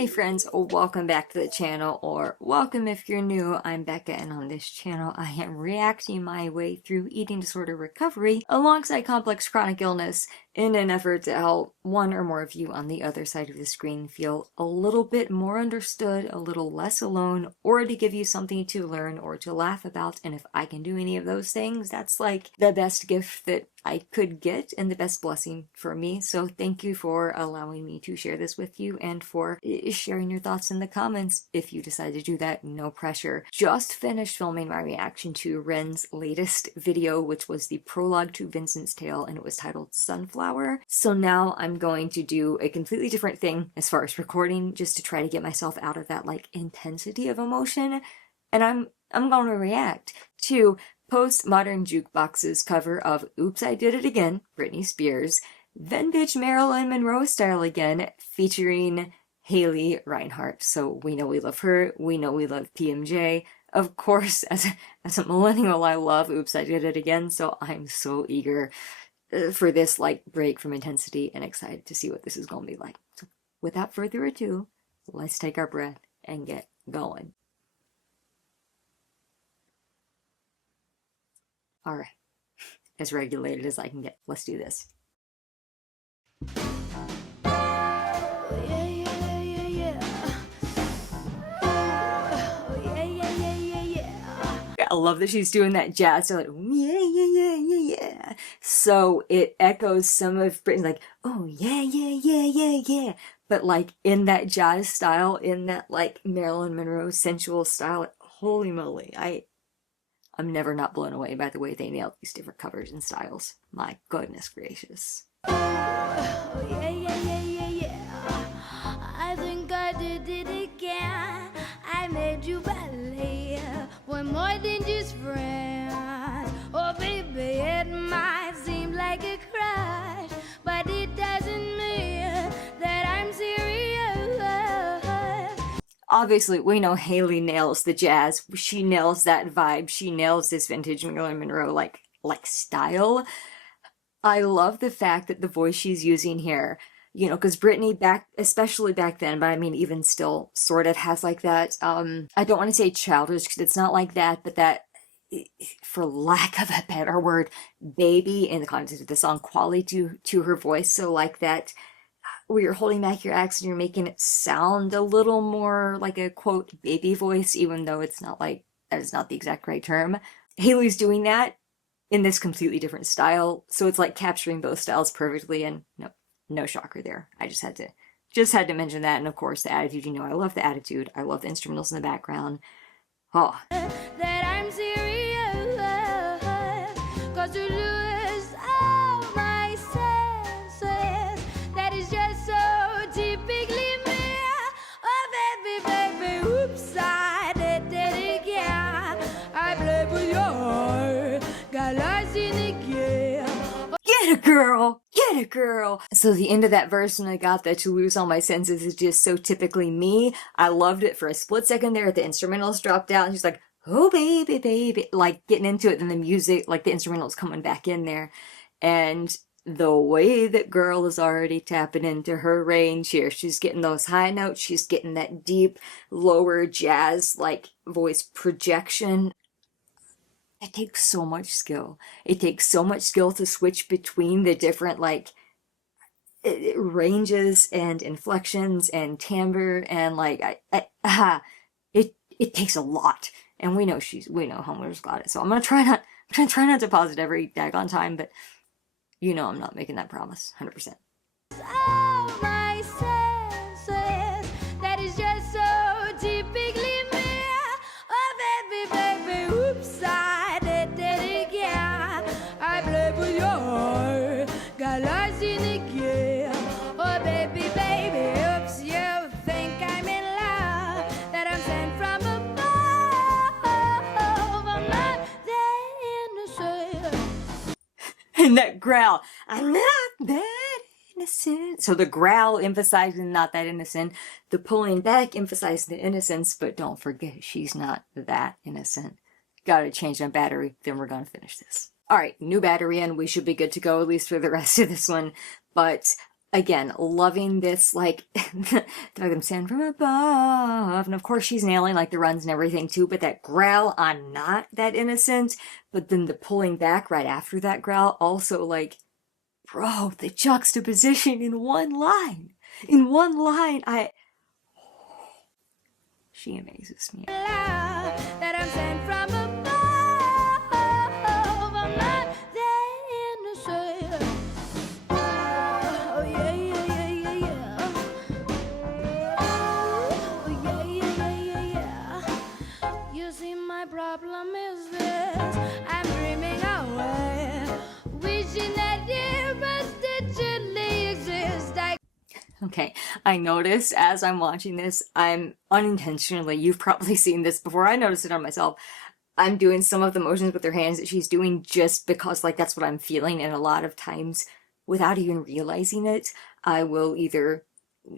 Hey friends, welcome back to the channel, or welcome if you're new. I'm Becca, and on this channel I am reacting my way through eating disorder recovery alongside complex chronic illness in an effort to help one or more of you on the other side of the screen feel a little bit more understood, a little less alone, or to give you something to learn or to laugh about. And if I can do any of those things, that's like the best gift that I could get and the best blessing for me. So thank you for allowing me to share this with you and for sharing your thoughts in the comments if you decide to do that. No pressure. Just finished filming my reaction to Ren's latest video, which was the prologue to Vincent's Tale, and it was titled Sunflower. So now I'm going to do a completely different thing as far as recording, just to try to get myself out of that like intensity of emotion. And I'm going to react to Postmodern Jukebox's cover of Oops, I Did It Again, Britney Spears, vintage Marilyn Monroe style again, featuring Haley Reinhart. So we know we love her, we know we love PMJ. Of course, as a millennial, I love Oops, I Did It Again, so I'm so eager for this like break from intensity and excited to see what this is going to be like. So without further ado, let's take our breath and get going. All right, as regulated as I can get. Let's do this. I love that she's doing that jazz, so like, yeah, yeah, yeah, yeah, yeah. So it echoes some of Britney's like, oh, yeah, yeah, yeah, yeah, yeah. But like in that jazz style, in that like Marilyn Monroe sensual style, holy moly. I'm never not blown away by the way they nailed these different covers and styles. My goodness gracious. Oh, yeah, yeah, yeah, yeah, yeah. I think I did it again. I made you believe we're more than just friends. Oh, baby, it might seem like a crush, but it doesn't mean that I'm serious. Obviously, we know Haley nails the jazz. She nails that vibe. She nails this vintage Marilyn Monroe like style. I love the fact that the voice she's using here, you know, because Britney especially back then, but I mean even still sort of has like that, I don't want to say childish because it's not like that, but that, for lack of a better word, baby in the context of the song quality to her voice. So like that, where you're holding back your accent, you're making it sound a little more like a quote baby voice, even though it's not like, that is not the exact right term. Haley's doing that in this completely different style, so it's like capturing both styles perfectly, and no shocker there. I just had to mention that. And of course the attitude, you know, I love the attitude. I love the instrumentals in the background. Oh. That I'm serious, 'cause to lose all my senses, that is just so typically me. Oh, baby, baby, oops, I did it again. I played with your heart, got lost in the game. Get a girl! Get a girl! So the end of that verse, when I got that to lose all my senses, is just so typically me. I loved it for a split second there. The instrumentals dropped out and she's like, oh baby, baby, like getting into it, and the music, like the instrumentals coming back in there. And the way that girl is already tapping into her range here, she's getting those high notes, she's getting that deep, lower jazz, like voice projection. It takes so much skill. It takes so much skill to switch between the different like ranges and inflections and timbre, and like it takes a lot. And we know Homer's got it. So I'm gonna try not to pause it every daggone time, but you know I'm not making that promise 100%. All my senses, that is just so typically me. Oh, baby, baby, oops, I did it again. I played with your heart, got lost in the game. Oh, baby, baby, oops, you think I'm in love, that I'm sent from above. I'm not that innocent. And that growl, I'm not that innocent. So the growl emphasizing not that innocent, the pulling back emphasizing the innocence, but don't forget she's not that innocent. Gotta change my battery, then we're gonna finish this. Alright, new battery in, we should be good to go, at least for the rest of this one. But again, loving this, like, the fact I'm standing from above, and of course she's nailing, like, the runs and everything, too, but that growl on not that innocent, but then the pulling back right after that growl, also, like, bro, the juxtaposition in one line! In one line, she amazes me. That I'm sent from above. I'm not that innocent. Oh, yeah, yeah, yeah, yeah, yeah. Oh, yeah, yeah, yeah, yeah, yeah. You see, my problem is this. I'm dreaming away, wishing that you must digitally exist. Okay, I noticed as I'm watching this, I'm unintentionally, you've probably seen this before, I noticed it on myself, I'm doing some of the motions with her hands that she's doing just because, like, that's what I'm feeling, and a lot of times, without even realizing it, I will either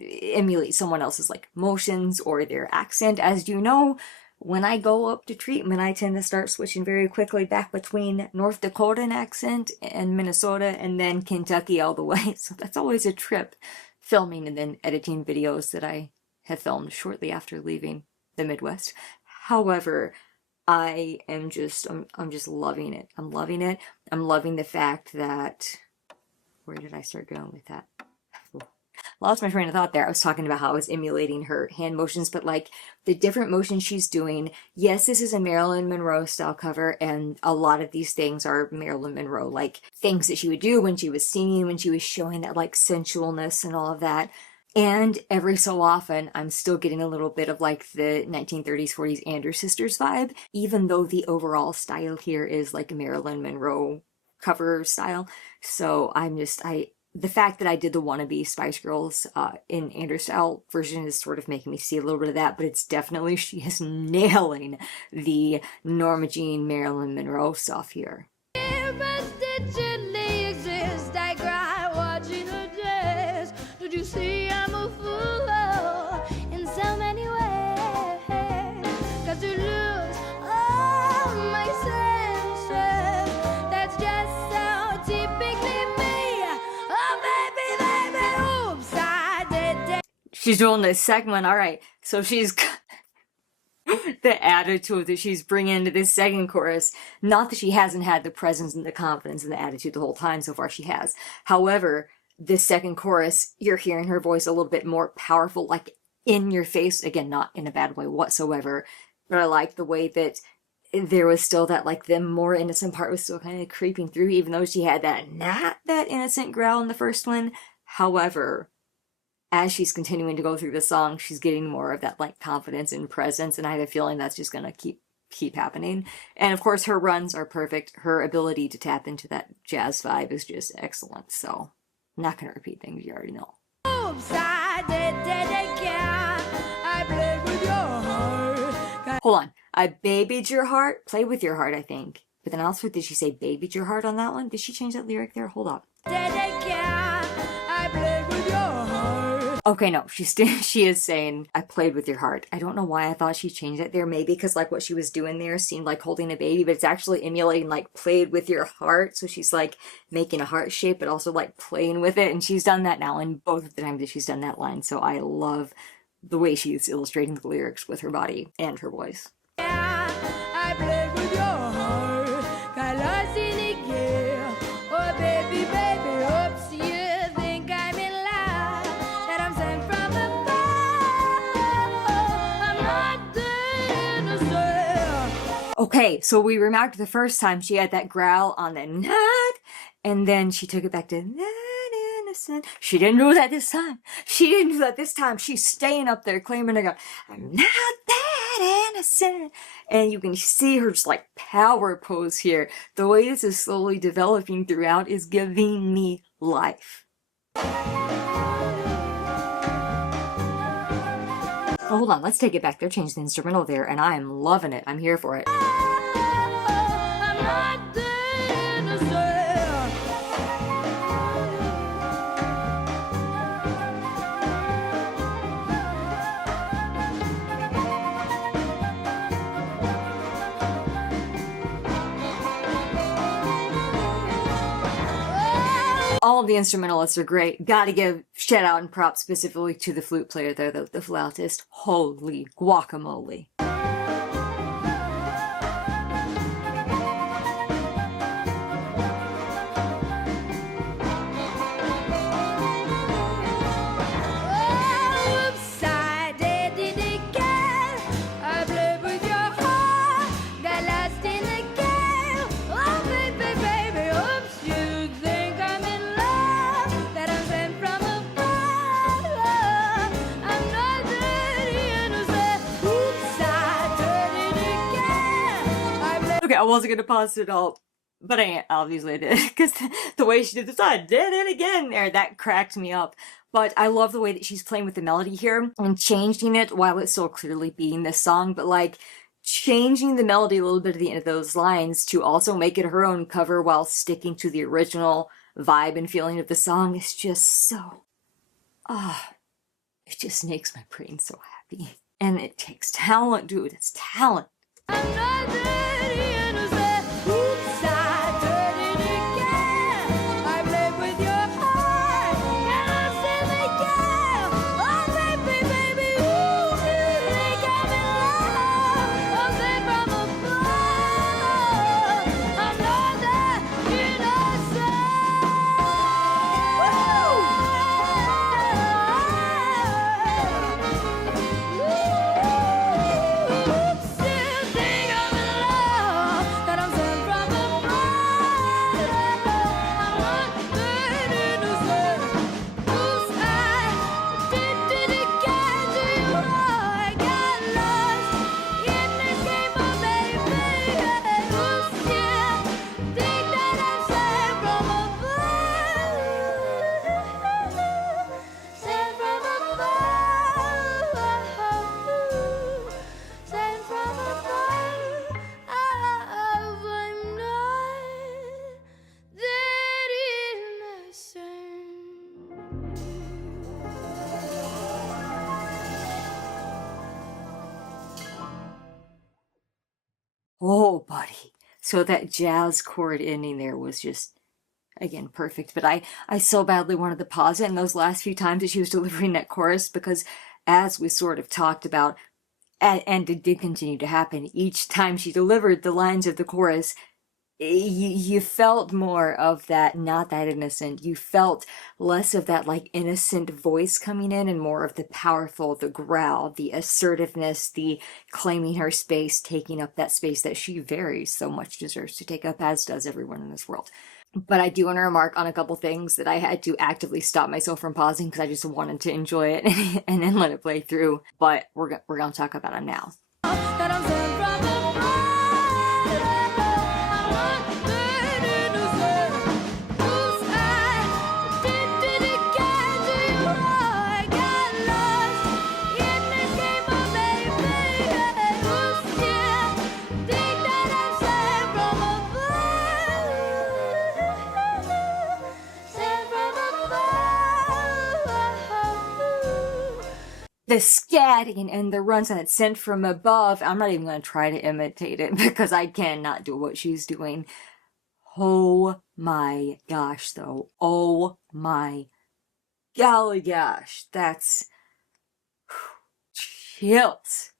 emulate someone else's, like, motions or their accent. As you know, when I go up to treatment, I tend to start switching very quickly back between North Dakotan accent and Minnesota and then Kentucky all the way, so that's always a trip, filming and then editing videos that I have filmed shortly after leaving the Midwest. However, I am just, I'm just loving it. I'm loving it. I'm loving the fact that, where did I start going with that? Lost my train of thought there. I was talking about how I was emulating her hand motions, but like the different motions she's doing. Yes, this is a Marilyn Monroe style cover, and a lot of these things are Marilyn Monroe, like things that she would do when she was singing, when she was showing that like sensualness and all of that. And every so often, I'm still getting a little bit of like the 1930s, 40s Andrews Sisters vibe, even though the overall style here is like a Marilyn Monroe cover style. So the fact that I did the wannabe Spice Girls in Andrews style version is sort of making me see a little bit of that, but it's definitely, she is nailing the Norma Jean, Marilyn Monroe stuff here. Did you see I'm a fool in so many ways? 'Cause to lose all my senses, that's just so typically me. Oh, baby, baby, oops, I did it. She's doing the second one, alright, so she's the attitude that she's bringing into this second chorus. Not that she hasn't had the presence and the confidence and the attitude the whole time, so far she has. However, this second chorus, you're hearing her voice a little bit more powerful, like in your face. Again, not in a bad way whatsoever, but I like the way that there was still that, like, the more innocent part was still kind of creeping through, even though she had that not that innocent growl in the first one. However, as she's continuing to go through the song, she's getting more of that, like, confidence and presence, and I have a feeling that's just gonna keep happening. And of course, her runs are perfect. Her ability to tap into that jazz vibe is just excellent, so I'm not gonna repeat things you already know. Oops, I did it again. I played with your heart. Hold on. I babied your heart? Play with your heart, I think. But then also, did she say babied your heart on that one? Did she change that lyric there? Hold up. Did again. I played with your heart. Okay, no, she is saying, I played with your heart. I don't know why I thought she changed it there. Maybe because, like, what she was doing there seemed like holding a baby, but it's actually emulating, like, played with your heart. So she's, like, making a heart shape, but also, like, playing with it. And she's done that now in both of the times that she's done that line. So I love the way she's illustrating the lyrics with her body and her voice. I played with your heart. Got lost in it again. Oh, baby, baby, oops, you think I'm in love. That I'm sent from above. I'm not innocent. Okay, so we remarked the first time she had that growl on the not, and then she took it back to not innocent. She didn't do that this time. She didn't do that this time. She's staying up there claiming to go, I'm not that innocent. And you can see her just like power pose here. The way this is slowly developing throughout is giving me life. Oh, hold on, let's take it back. They're changing the instrumental there, and I am loving it. I'm here for it. I'm not innocent. All All the instrumentalists are great. Gotta give shout out and props specifically to the flute player there, the flautist. Holy guacamole. Okay, I wasn't gonna pause it all, but obviously I did, because the way she did this, I did it again there, that cracked me up. But I love the way that she's playing with the melody here, and changing it while it's still clearly being this song, but like, changing the melody a little bit at the end of those lines to also make it her own cover while sticking to the original vibe and feeling of the song is just so... it just makes my brain so happy. And it takes talent, dude, it's talent. Oh, buddy. So that jazz chord ending there was just, again, perfect. But I so badly wanted to pause it in those last few times that she was delivering that chorus, because as we sort of talked about, and it did continue to happen, each time she delivered the lines of the chorus, you felt more of that, not that innocent. You felt less of that, like, innocent voice coming in and more of the powerful, the growl, the assertiveness, the claiming her space, taking up that space that she very so much deserves to take up, as does everyone in this world. But I do want to remark on a couple things that I had to actively stop myself from pausing because I just wanted to enjoy it and then let it play through. But we're going to talk about them now. The scatting and the runs and it's sent from above. I'm not even going to try to imitate it because I cannot do what she's doing. Oh my gosh, though. Oh my golly gosh. That's chills.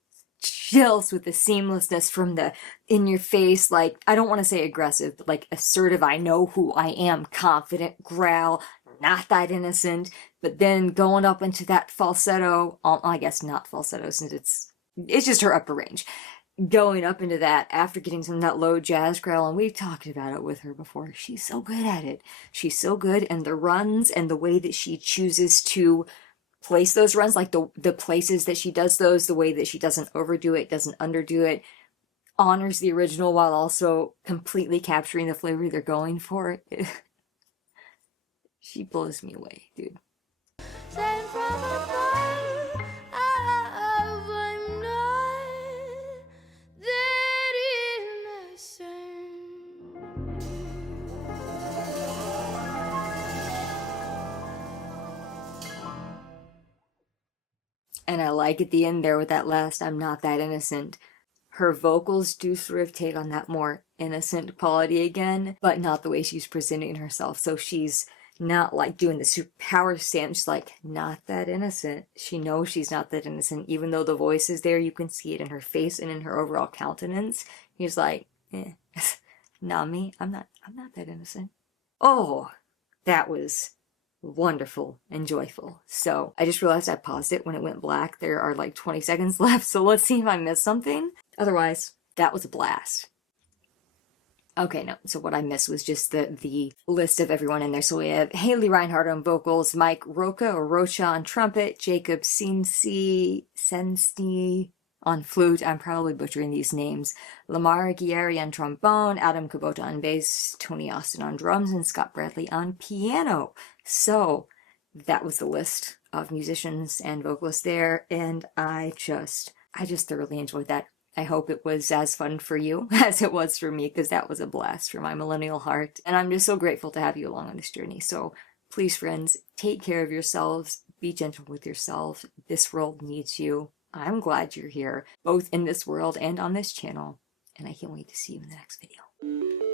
Chills with the seamlessness from the in your face, like, I don't want to say aggressive, but like assertive, I know who I am, confident growl, not that innocent, but then going up into that falsetto, I guess not falsetto since it's just her upper range, going up into that after getting some of that low jazz growl, and we've talked about it with her before. She's so good at it. She's so good, and the runs and the way that she chooses to place those runs, like the places that she does those, the way that she doesn't overdo it, doesn't underdo it, honors the original while also completely capturing the flavor they're going for. She blows me away, dude. And I like at the end there with that last, I'm not that innocent. Her vocals do sort of take on that more innocent quality again, but not the way she's presenting herself. So she's not like doing the super power stance. She's like, not that innocent. She knows she's not that innocent, even though the voice is there. You can see it in her face and in her overall countenance. He's like, not me. I'm not that innocent. Oh, that was wonderful and joyful. So I just realized I paused it when it went black. There are like 20 seconds left, so let's see if I missed something. Otherwise, that was a blast. Okay, no, so what I missed was just the list of everyone in there. So we have Haley Reinhart on vocals, Mike Roca or Rocha on trumpet, Jacob Sensi on flute, I'm probably butchering these names, Lamar Guerrieri on trombone, Adam Kubota on bass, Tony Austin on drums, and Scott Bradley on piano. So that was the list of musicians and vocalists there, and I just thoroughly enjoyed that. I hope it was as fun for you as it was for me, because that was a blast for my millennial heart. And I'm just so grateful to have you along on this journey. So please, friends, take care of yourselves. Be gentle with yourselves. This world needs you. I'm glad you're here, both in this world and on this channel. And I can't wait to see you in the next video.